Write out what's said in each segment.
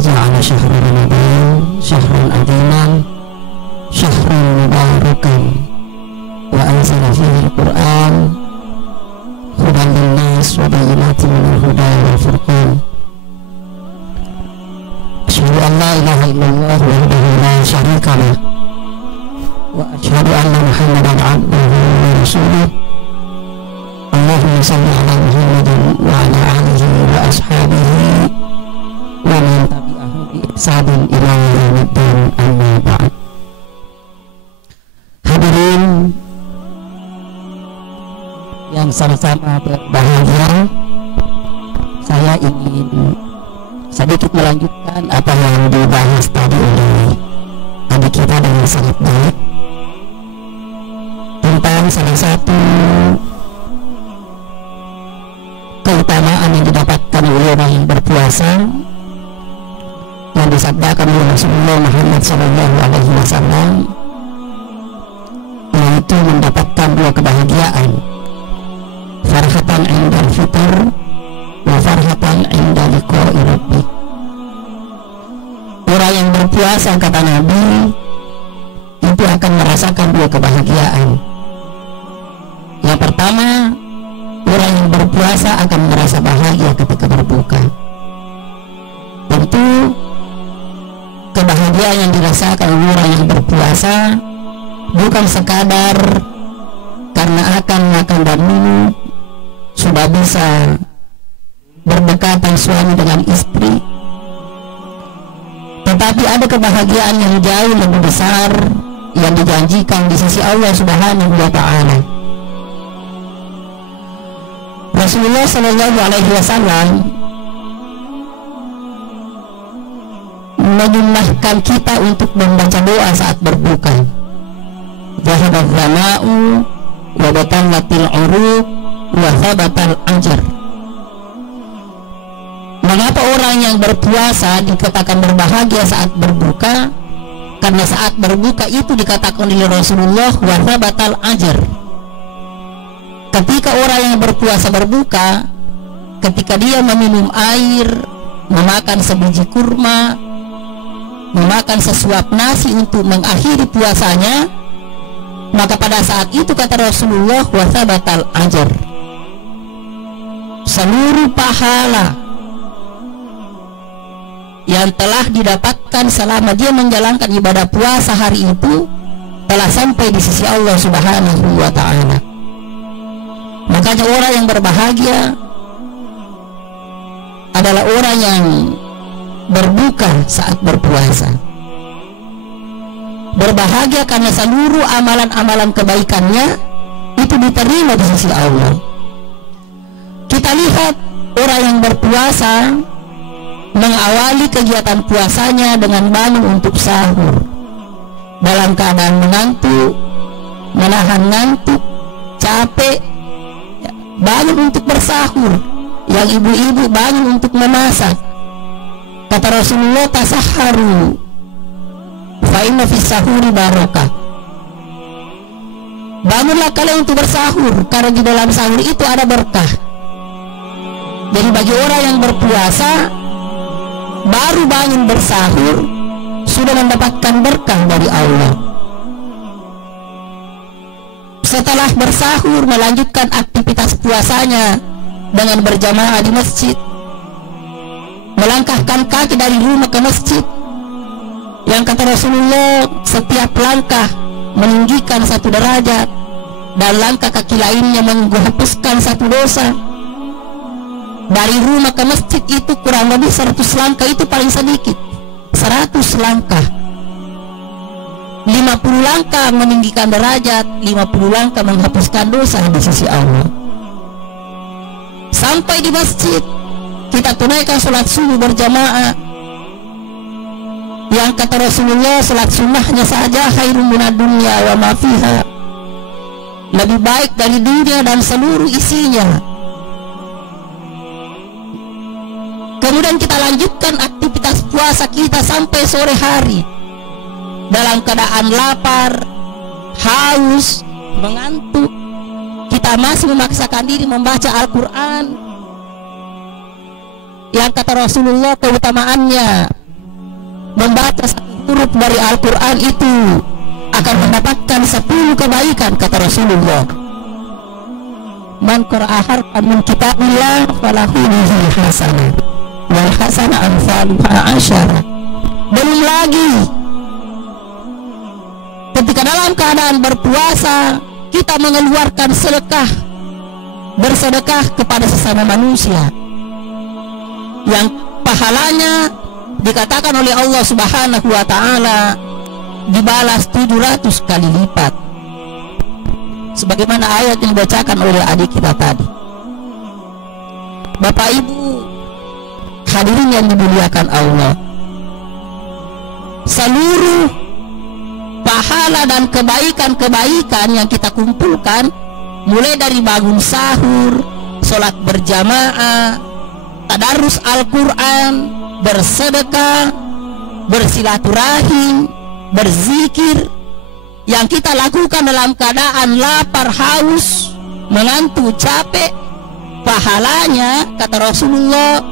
جعل شهر رمضان شهرا عظيما شهرا مباركا وأنزل فيه القرآن هدى للناس وبينات من الهدى والفرقان أشهد أن لا إله إلا الله وحده لا شريك له وأشهد أن محمدا عبده ورسوله اللهم صل على محمد وعلى آله وأصحابه ومن تبعه بإحسان إلى يوم الدين أما بعد. Hadirin yang sama-sama berbahagia, saya ingin sedikit melanjutkan apa yang dibahas tadi oleh adik kita dengan sangat baik tentang salah satu keutamaan yang didapatkan oleh orang yang berpuasa yang disabdakan oleh Rasulullah Muhammad SAW, yaitu mendapatkan dua kebahagiaan, farhatan indal fitr wa farhatan inda liqa'i rabbih. Orang yang berpuasa, kata Nabi, itu akan merasakan dua kebahagiaan. Yang pertama, orang yang berpuasa akan merasa bahagia ketika berbuka. Tentu kebahagiaan yang dirasakan oleh orang yang berpuasa bukan sekadar karena akan makan dan minum, sudah bisa berdekatan suami dengan istri, tetapi ada kebahagiaan yang jauh lebih besar yang dijanjikan di sisi Allah Subhanahu wa Ta'ala. Rasulullah Shallallahu Alaihi Wasallam menyunnahkan kita untuk membaca doa saat berbuka. Zahabat zama'u wa batallatil uruq wa thabatal ajr. Mengapa orang yang berpuasa dikatakan berbahagia saat berbuka? Karena saat berbuka itu dikatakan oleh Rasulullah wa thabatal ajr. Ketika orang yang berpuasa berbuka, ketika dia meminum air, memakan sebiji kurma, memakan sesuap nasi untuk mengakhiri puasanya, maka pada saat itu kata Rasulullah wa thabatal ajr, seluruh pahala yang telah didapatkan selama dia menjalankan ibadah puasa hari itu telah sampai di sisi Allah Subhanahu wa Ta'ala. Makanya orang yang berbahagia adalah orang yang berbuka saat berpuasa. Berbahagia karena seluruh amalan-amalan kebaikannya itu diterima di sisi Allah. Kita lihat orang yang berpuasa mengawali kegiatan puasanya dengan bangun untuk sahur dalam keadaan mengantuk, menahan ngantuk, capek, bangun untuk bersahur. Yang ibu-ibu bangun untuk memasak. Kata Rasulullah, tasahharu fa inna fis sahuri barakah. Bangunlah kalian untuk bersahur, karena di dalam sahur itu ada berkah. Jadi bagi orang yang berpuasa, baru bangun bersahur sudah mendapatkan berkah dari Allah. Setelah bersahur melanjutkan aktivitas puasanya dengan berjamaah di masjid, melangkahkan kaki dari rumah ke masjid, yang kata Rasulullah setiap langkah meninggikan satu derajat dan langkah kaki lainnya menghapuskan satu dosa. Dari rumah ke masjid itu kurang lebih 100 langkah, itu paling sedikit 100 langkah. 50 langkah meninggikan derajat, 50 langkah menghapuskan dosa di sisi Allah. Sampai di masjid kita tunaikan sholat subuh berjamaah, yang kata Rasulullah sholat sunnahnya saja khairun minad dunya wa ma fiha, lebih baik dari dunia dan seluruh isinya. Kemudian kita lanjutkan aktivitas puasa kita sampai sore hari dalam keadaan lapar, haus, mengantuk. Kita masih memaksakan diri membaca Al-Quran, yang kata Rasulullah keutamaannya membaca satu huruf dari Al-Quran itu akan mendapatkan 10 kebaikan, kata Rasulullah. Man qara'a harfan min kitabillah falahu bihi hasanah wal hasanah amsaluha asyara. Belum lagi ketika dalam keadaan berpuasa kita mengeluarkan sedekah, bersedekah kepada sesama manusia yang pahalanya dikatakan oleh Allah Subhanahu wa taala dibalas 700 kali lipat, sebagaimana ayat yang dibacakan oleh adik kita tadi. Bapak Ibu hadirin yang dimuliakan Allah, seluruh pahala dan kebaikan-kebaikan yang kita kumpulkan, mulai dari bangun sahur, sholat berjamaah, tadarus Al-Quran, bersedekah, bersilaturahim, berzikir, yang kita lakukan dalam keadaan lapar, haus, mengantuk, capek, pahalanya, kata Rasulullah,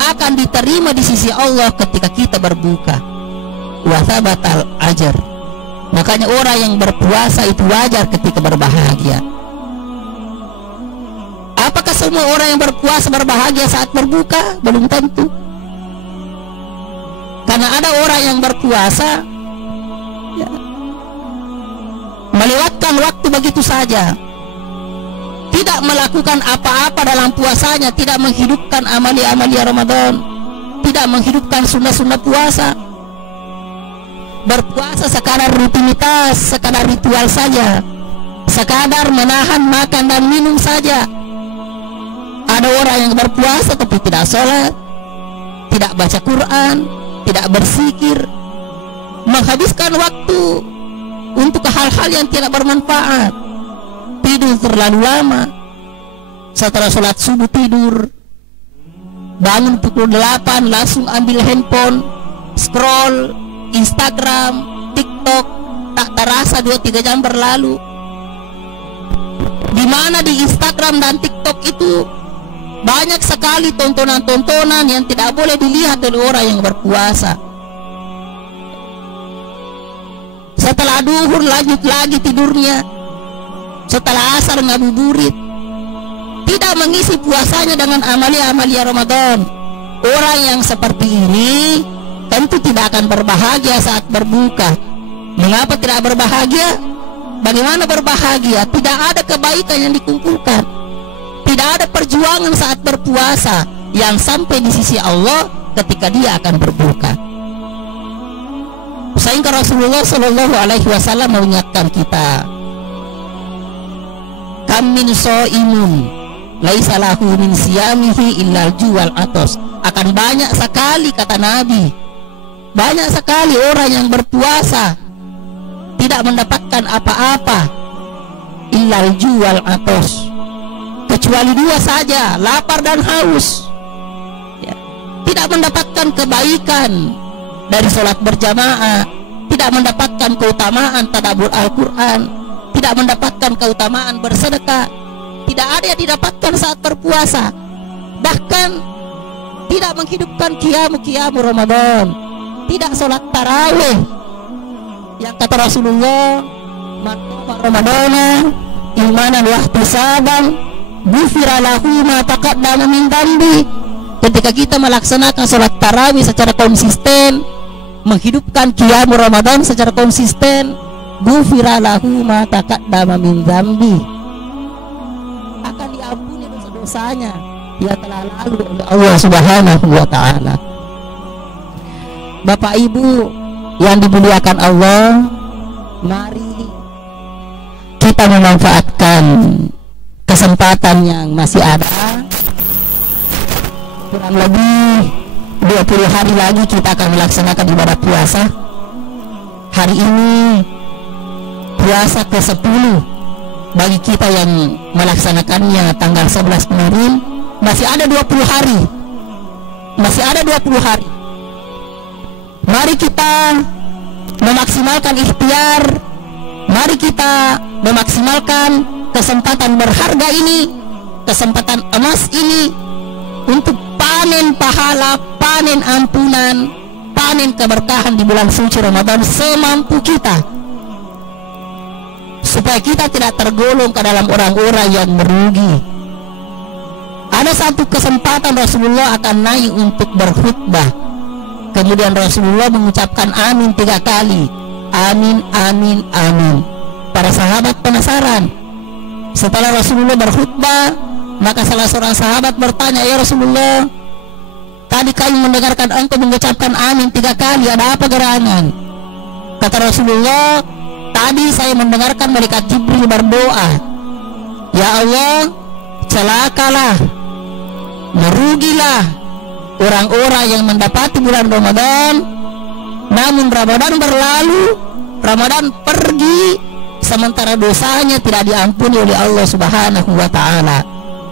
akan diterima di sisi Allah ketika kita berbuka. Wa thabatal ajr. Makanya orang yang berpuasa itu wajar ketika berbahagia. Apakah semua orang yang berpuasa berbahagia saat berbuka? Belum tentu. Karena ada orang yang berpuasa ya, melewatkan waktu begitu saja, tidak melakukan apa-apa dalam puasanya, tidak menghidupkan amalia-amalia Ramadan, tidak menghidupkan sunnah-sunnah puasa. Berpuasa sekadar rutinitas, sekadar ritual saja, sekadar menahan makan dan minum saja. Ada orang yang berpuasa tapi tidak sholat, tidak baca Quran, tidak berzikir, menghabiskan waktu untuk hal-hal yang tidak bermanfaat, tidur terlalu lama, setelah sholat subuh tidur, bangun pukul 8 langsung ambil handphone, scroll Instagram, TikTok, tak terasa 2-3 jam berlalu. Di mana di Instagram dan TikTok itu banyak sekali tontonan-tontonan yang tidak boleh dilihat oleh orang yang berpuasa. Setelah duhur lanjut lagi tidurnya, setelah asar ngabuburit, tidak mengisi puasanya dengan amalia-amalia Ramadan. Orang yang seperti ini tentu tidak akan berbahagia saat berbuka. Mengapa tidak berbahagia? Bagaimana berbahagia? Tidak ada kebaikan yang dikumpulkan, tidak ada perjuangan saat berpuasa yang sampai di sisi Allah ketika dia akan berbuka. Sehingga Rasulullah Shallallahu Alaihi Wasallam mengingatkan kita, kam min shaimun laisa lahu min siyamihi illal juwal atos. Akan banyak sekali, kata Nabi, banyak sekali orang yang berpuasa tidak mendapatkan apa-apa illal juwal atos, kecuali 2 saja, lapar dan haus ya. Tidak mendapatkan kebaikan dari sholat berjamaah, tidak mendapatkan keutamaan tadabbur Al-Quran, tidak mendapatkan keutamaan bersedekah, tidak ada yang didapatkan saat berpuasa. Bahkan tidak menghidupkan qiyamu Ramadan, tidak sholat tarawih yang kata Rasulullah, man qama ramadana imanan wa ihtisaban ghufira lahu ma taqaddama min dhanbi. Ketika kita melaksanakan sholat tarawih secara konsisten, menghidupkan qiyamu Ramadan secara konsisten, ghufira lahu ma taqaddama min dhanbi, akan diampuni dosa-dosanya yang telah lalu oleh Allah Subhanahu wa taala. Bapak Ibu yang dimuliakan Allah, mari kita memanfaatkan kesempatan yang masih ada. Kurang lebih 20 hari lagi kita akan melaksanakan ibadah puasa. Hari ini puasa ke-10 bagi kita yang melaksanakannya tanggal 11 kemarin. Masih ada 20 hari, masih ada 20 hari. Mari kita memaksimalkan ikhtiar, mari kita memaksimalkan kesempatan berharga ini, kesempatan emas ini, untuk panen pahala, panen ampunan, memanen keberkahan di bulan suci Ramadan semampu kita, supaya kita tidak tergolong ke dalam orang-orang yang merugi. Ada satu kesempatan Rasulullah akan naik untuk berkhutbah, kemudian Rasulullah mengucapkan amin 3 kali. Amin, amin, amin. Para sahabat penasaran. Setelah Rasulullah berkhutbah, maka salah seorang sahabat bertanya, ya Rasulullah, tadi kami mendengarkan engkau mengucapkan amin 3 kali, ada apa gerangan? Kata Rasulullah, tadi saya mendengarkan malaikat Jibril berdoa, ya Allah, celakalah, merugilah orang-orang yang mendapati bulan Ramadan, namun Ramadan berlalu, Ramadan pergi, sementara dosanya tidak diampuni oleh Allah Subhanahu wa ta'ala.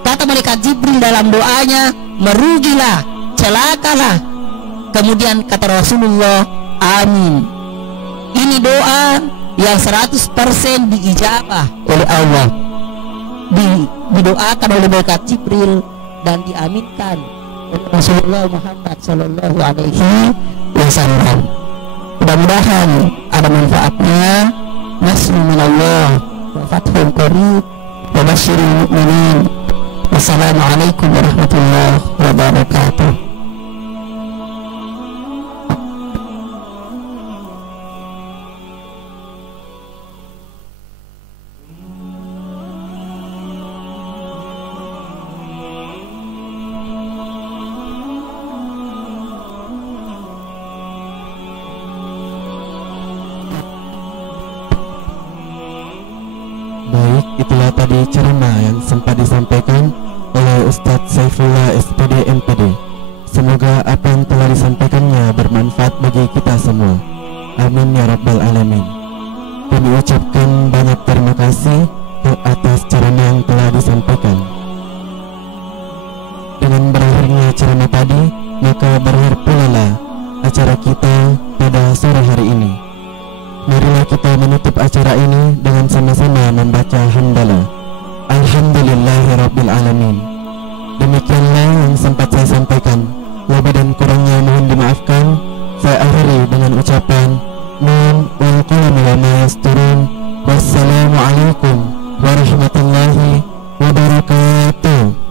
Kata malaikat Jibril dalam doanya, merugilah, celakalah. Kemudian kata Rasulullah, amin. Ini doa yang 100% diijabah oleh Allah, didoakan oleh malaikat Jibril dan diaminkan oleh Rasulullah Muhammad sallallahu alaihi wasallam. Mudah-mudahan ada manfaatnya. Nasrun minallah wa fathun qarib wa basyiril mu'minin. Wassalamualaikum warahmatullahi wabarakatuh. Baik, itulah tadi ceramah yang sempat disampaikan oleh Ustadz Saifullah SPD MPD. Semoga apa yang telah disampaikannya bermanfaat bagi kita semua. Amin ya rabbal alamin. Kami ucapkan banyak terima kasih atas ceramah yang telah disampaikan. Dengan berakhirnya ceramah tadi, maka berakhir pula lah acara kita pada sore hari ini. Marilah kita menutup acara ini dengan sama-sama membaca hamdalah. Alhamdulillahirabbil alamin. Demikianlah yang sempat saya sampaikan. Lebih dan kurangnya mohon dimaafkan. Saya akhiri dengan ucapan nun wal qalami wa ma yasturun. Wassalamualaikum warahmatullahi wabarakatuh.